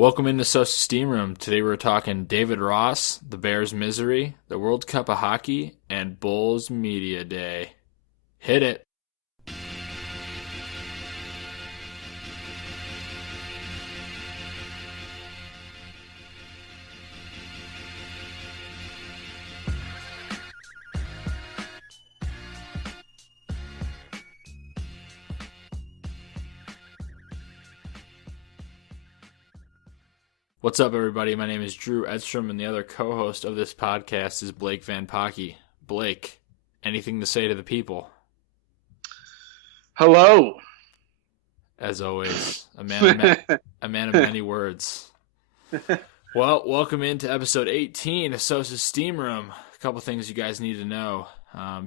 Welcome into Sosa Steam Room. Today we're talking David Ross, the Bears' misery, the World Cup of Hockey, and Bulls Media Day. Hit it. What's up, everybody? My name is Drew Edstrom, and the other co-host of this podcast is Blake Van Pocky. Blake, anything to say to the people? Hello. As always, a man of many words. Well, welcome into episode 18 of Sosa's Steam Room. A couple things you guys need to know.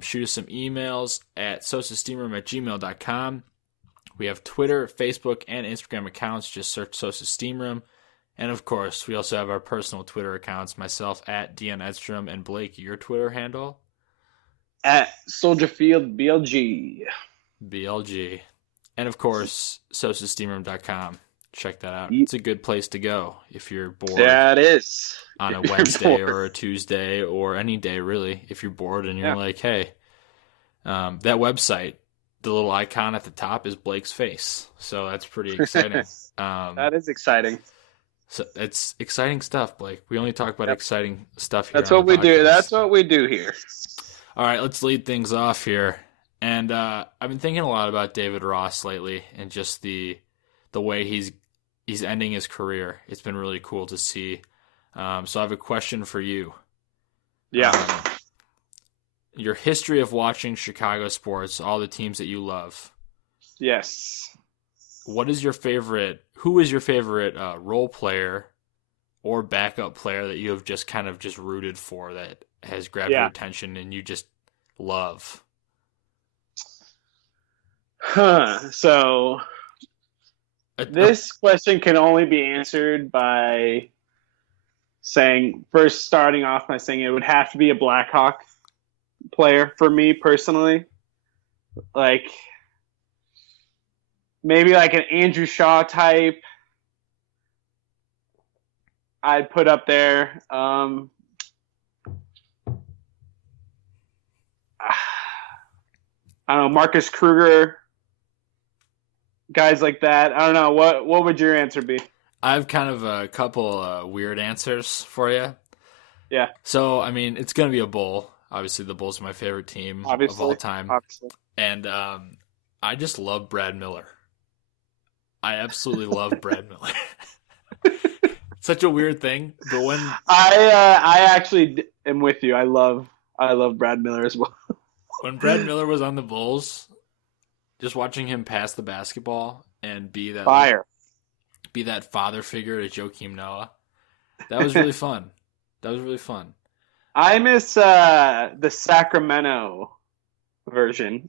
Shoot us some emails at sosasteamroom@gmail.com. We have Twitter, Facebook, and Instagram accounts. Just search Sosa Steam Room. And, of course, we also have our personal Twitter accounts, myself at Dion Edstrom, and Blake, your Twitter handle? At Soldierfield BLG. BLG. And, of course, sosasteamroom.com. Check that out. It's a good place to go if you're bored. Yeah, it is. On a Wednesday or a Tuesday or any day, really. If you're bored and you're like, hey, that website, the little icon at the top is Blake's face. So that's pretty exciting. That is exciting. So it's exciting stuff, Blake. We only talk about exciting stuff here. That's what we do. That's what we do here. All right, let's lead things off here. And I've been thinking a lot about David Ross lately and just the way he's ending his career. It's been really cool to see. So I have a question for you. Yeah. Your history of watching Chicago sports, all the teams that you love. Yes. Who is your favorite role player or backup player that you have just kind of just rooted for that has grabbed your attention and you just love? So this question can only be answered by starting off by saying it would have to be a Blackhawk player for me personally. Like, maybe like an Andrew Shaw type I'd put up there. I don't know, Marcus Kruger, guys like that. I don't know. What would your answer be? I have kind of a couple weird answers for you. Yeah. So, I mean, it's going to be a Bull. Obviously, the Bulls are my favorite team of all time. Obviously. And I just love Brad Miller. I absolutely love Brad Miller. Such a weird thing, but when I actually am with you. I love Brad Miller as well. When Brad Miller was on the Bulls, just watching him pass the basketball and be that father figure to Joakim Noah, that was really fun. I miss the Sacramento version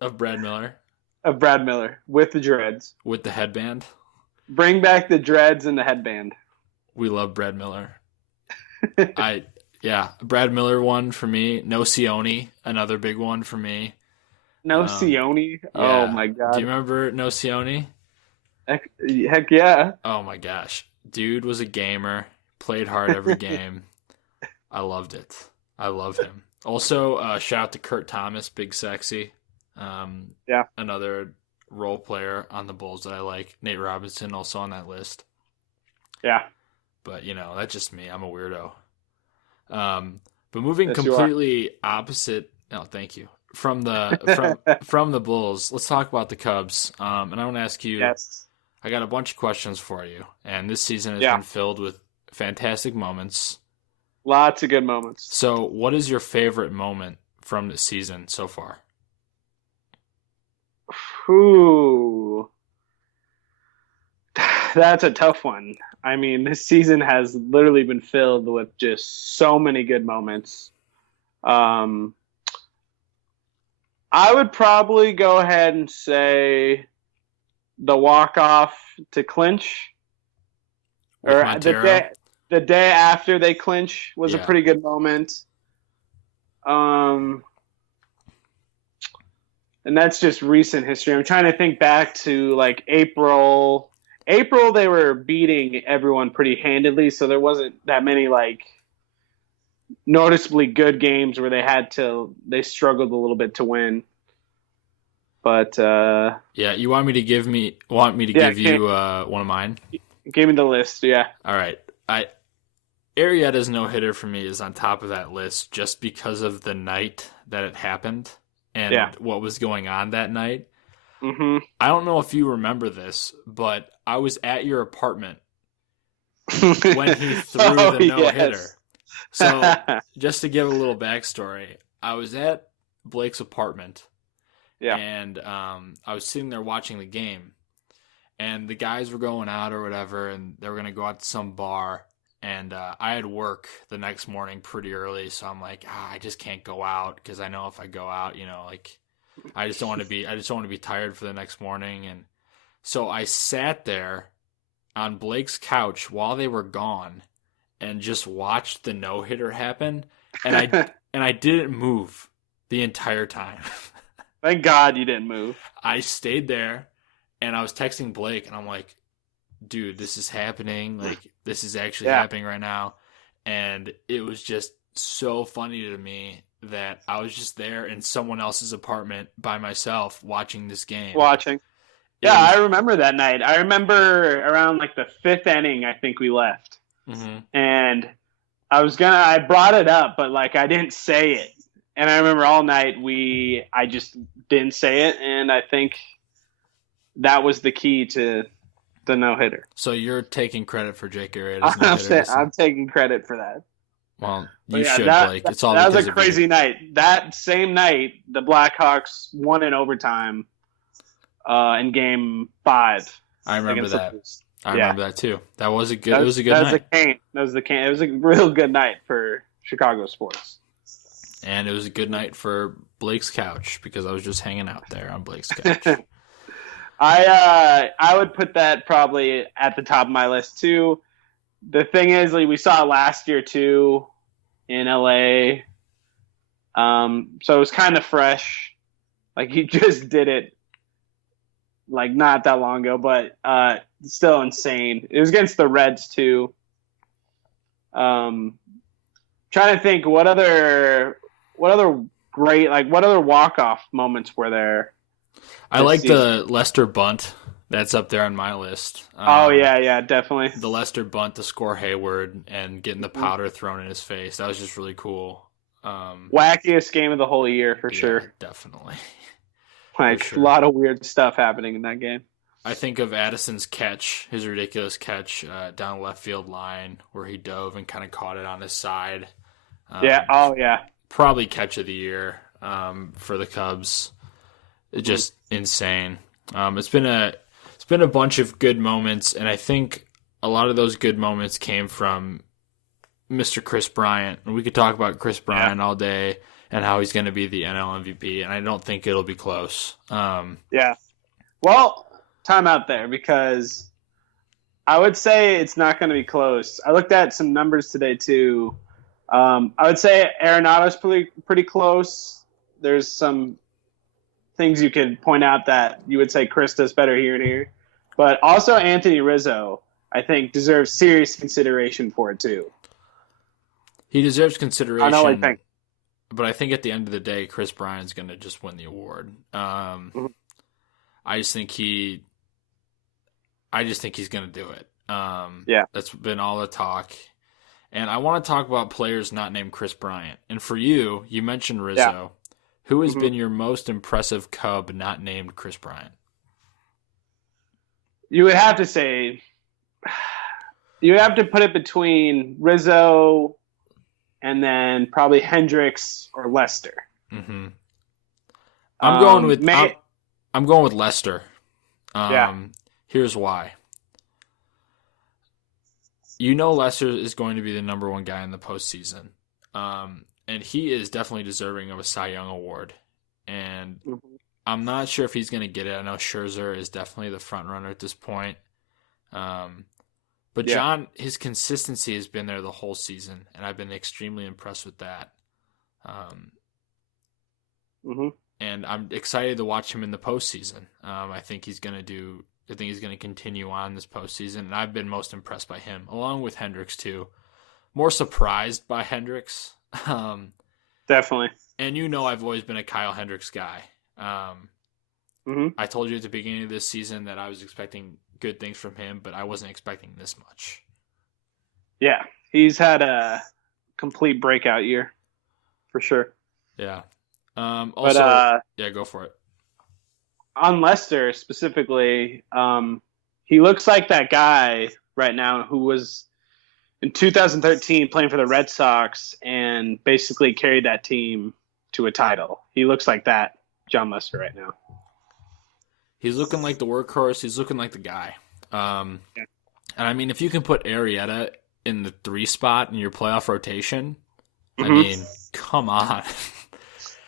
of Brad Miller. Of Brad Miller with the dreads. With the headband. Bring back the dreads and the headband. We love Brad Miller. Brad Miller one for me. No Sione, another big one for me. No Sione? Yeah. Oh my god. Do you remember No Sione? Heck yeah. Oh my gosh. Dude was a gamer. Played hard every game. I loved it. I love him. Also, shout out to Kurt Thomas, Big Sexy. Another role player on the Bulls that I like. Nate Robinson also on that list. Yeah. But, that's just me. I'm a weirdo. But moving completely opposite. No, thank you. From the Bulls, let's talk about the Cubs. And I want to ask you. Yes. I got a bunch of questions for you. And this season has been filled with fantastic moments. Lots of good moments. So, what is your favorite moment from the season so far? Ooh, that's a tough one. I mean, this season has literally been filled with just so many good moments. I would probably go ahead and say the walk-off to clinch. With or Montero? the day after they clinch was a pretty good moment. And that's just recent history. I'm trying to think back to like April April they were beating everyone pretty handedly, so there wasn't that many like noticeably good games where they struggled a little bit to win. But Yeah, you want me to yeah, give you one of mine? give me the list. Yeah, All right. Arrieta's no hitter for me is on top of that list just because of the night that it happened yeah. and what was going on that night. Mm-hmm. I don't know if you remember this, but I was at your apartment when he threw Oh the no hitter. yes. So just to give a little backstory, I was at Blake's apartment Yeah. and I was sitting there watching the game, and the guys were going out or whatever, and they were going to go out to some bar. And I had work the next morning pretty early, so I'm like, I just can't go out because I know if I go out, like I just don't want to be tired for the next morning. And so I sat there on Blake's couch while they were gone and just watched the no hitter happen. And I didn't move the entire time. Thank God you didn't move. I stayed there, and I was texting Blake, and I'm like, dude, this is happening. Like, this is actually happening right now. And it was just so funny to me that I was just there in someone else's apartment by myself watching this game. Yeah, I remember that night. I remember around like the fifth inning, I think we left. Mm-hmm. And I brought it up, but like I didn't say it. And I remember all night I just didn't say it. And I think that was the key to the no-hitter. So you're taking credit for Jake Arrieta's no-hitter. I'm taking credit for that. Well, you should, Blake. It's all that because was a crazy night. That same night, the Blackhawks won in overtime in Game 5. I remember that. I remember that too. That was a good. It was a good night. That was the cane. It was a real good night for Chicago sports. And it was a good night for Blake's couch because I was just hanging out there on Blake's couch. I would put that probably at the top of my list too. The thing is, like, we saw it last year too in LA, so it was kind of fresh. Like he just did it, like not that long ago, but still insane. It was against the Reds too. Trying to think what other walk-off moments were there. I like the Lester bunt. That's up there on my list. Yeah, definitely. The Lester bunt to score Hayward and getting the powder thrown in his face. That was just really cool. Wackiest game of the whole year for sure. Definitely. Like a lot of weird stuff happening in that game. I think of Addison's catch, his ridiculous catch down the left field line where he dove and kind of caught it on his side. Probably catch of the year for the Cubs. It's just insane. It's been a bunch of good moments, and I think a lot of those good moments came from Mr. Chris Bryant. And we could talk about Chris Bryant all day and how he's going to be the NL MVP, and I don't think it'll be close. Well, time out there because I would say it's not going to be close. I looked at some numbers today too. I would say Arenado's pretty close. There's some things you could point out that you would say Chris does better here and here. But also Anthony Rizzo, I think, deserves serious consideration for it too. He deserves consideration. I know what I think. But I think at the end of the day, Chris Bryant's going to just win the award. I just think he's going to do it. That's been all the talk. And I want to talk about players not named Chris Bryant. And for you mentioned Rizzo. Yeah. Who has been your most impressive Cub not named Chris Bryant? You would have to say, you would have to put it between Rizzo and then probably Hendricks or Lester. Mm-hmm. I'm going with Lester. Here's why. Lester is going to be the number one guy in the postseason. And he is definitely deserving of a Cy Young award. And I'm not sure if he's going to get it. I know Scherzer is definitely the front runner at this point. But John, his consistency has been there the whole season, and I've been extremely impressed with that. Mm-hmm. And I'm excited to watch him in the postseason. I think he's going to do I think he's going to continue on this postseason, and I've been most impressed by him, along with Hendricks too. More surprised by Hendricks. Definitely. And I've always been a Kyle Hendricks guy. I told you at the beginning of this season that I was expecting good things from him, but I wasn't expecting this much. Yeah, he's had a complete breakout year, for sure. Yeah. Also, go for it. On Lester specifically, he looks like that guy right now who was in 2013 playing for the Red Sox and basically carried that team to a title. He looks like that, John Lester, right now. He's looking like the workhorse. He's looking like the guy. And I mean, if you can put Arrieta in the 3 spot in your playoff rotation, I mean, come on.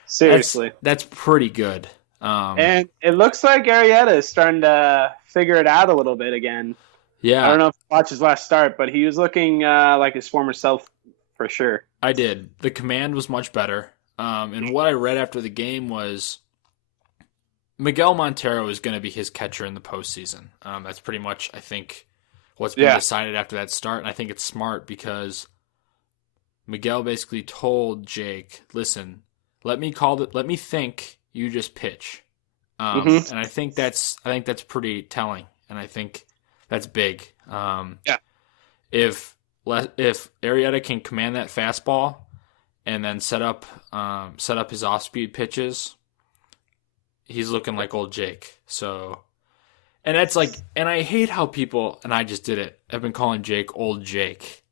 Seriously. That's pretty good. And it looks like Arrieta is starting to figure it out a little bit again. Yeah. I don't know if you watched his last start, but he was looking like his former self for sure. I did. The command was much better. And what I read after the game was Miguel Montero is going to be his catcher in the postseason. That's pretty much, I think, what's been decided after that start. And I think it's smart because Miguel basically told Jake, listen, let me think, you just pitch. And I think that's pretty telling. And I think that's big. If Arrieta can command that fastball and then set up his off-speed pitches, he's looking like old Jake. So, and that's like, and I hate how people, and I just did it, I've been calling Jake old Jake.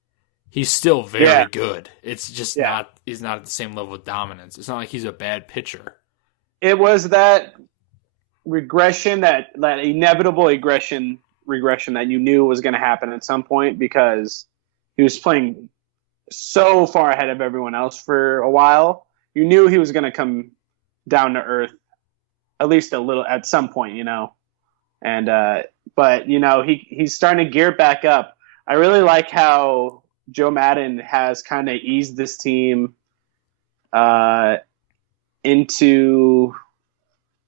He's still very good. It's just he's not at the same level of dominance. It's not like he's a bad pitcher. It was that regression, that inevitable regression that you knew was going to happen at some point because he was playing so far ahead of everyone else for a while. You knew he was going to come down to earth at least a little at some point, And but he's starting to gear back up. I really like how Joe Madden has kind of eased this team into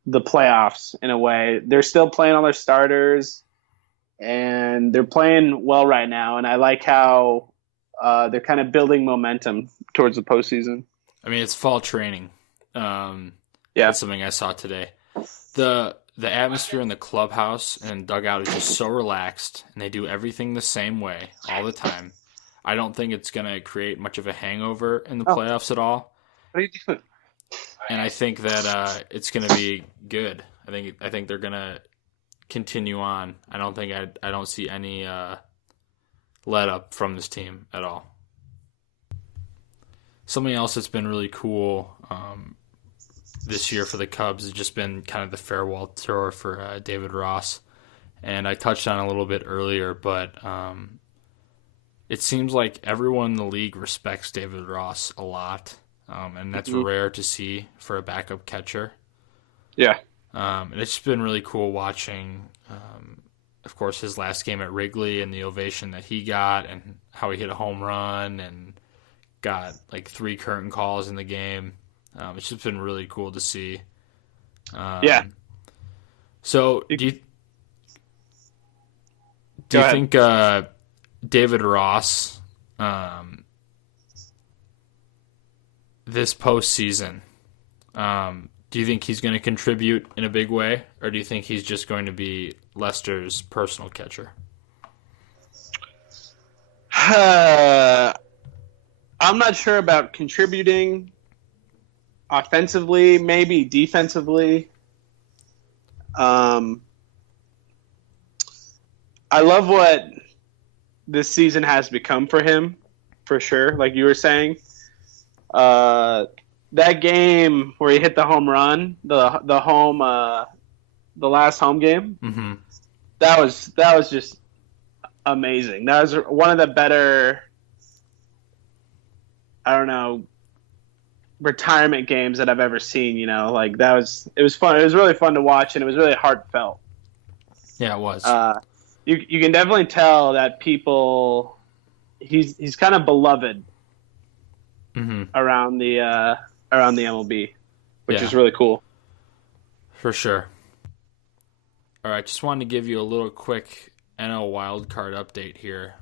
the playoffs in a way. They're still playing all their starters, and they're playing well right now. And I like how they're kind of building momentum towards the postseason. I mean, it's fall training. That's something I saw today. The atmosphere in the clubhouse and dugout is just so relaxed, and they do everything the same way all the time. I don't think it's going to create much of a hangover in the playoffs at all. What are you doing? And I think that it's going to be good. I think they're going to continue on. I don't see any let up from this team at all. Something else that's been really cool this year for the Cubs has just been kind of the farewell tour for David Ross. And I touched on it a little bit earlier, but it seems like everyone in the league respects David Ross a lot. And that's rare to see for a backup catcher. Yeah. And it's just been really cool watching, of course, his last game at Wrigley and the ovation that he got and how he hit a home run and got like 3 curtain calls in the game. It's just been really cool to see. So do you think David Ross this postseason, do you think he's going to contribute in a big way, or do you think he's just going to be Lester's personal catcher? I'm not sure about contributing offensively, maybe defensively. I love what this season has become for him, for sure, like you were saying. That game where he hit the home run, the last home game, that was just amazing. That was one of the better, I don't know, retirement games that I've ever seen. It was fun. It was really fun to watch, and it was really heartfelt. Yeah, it was. You can definitely tell that people, he's kind of beloved around the MLB, which is really cool. For sure. All right, just wanted to give you a little quick NL wildcard update here.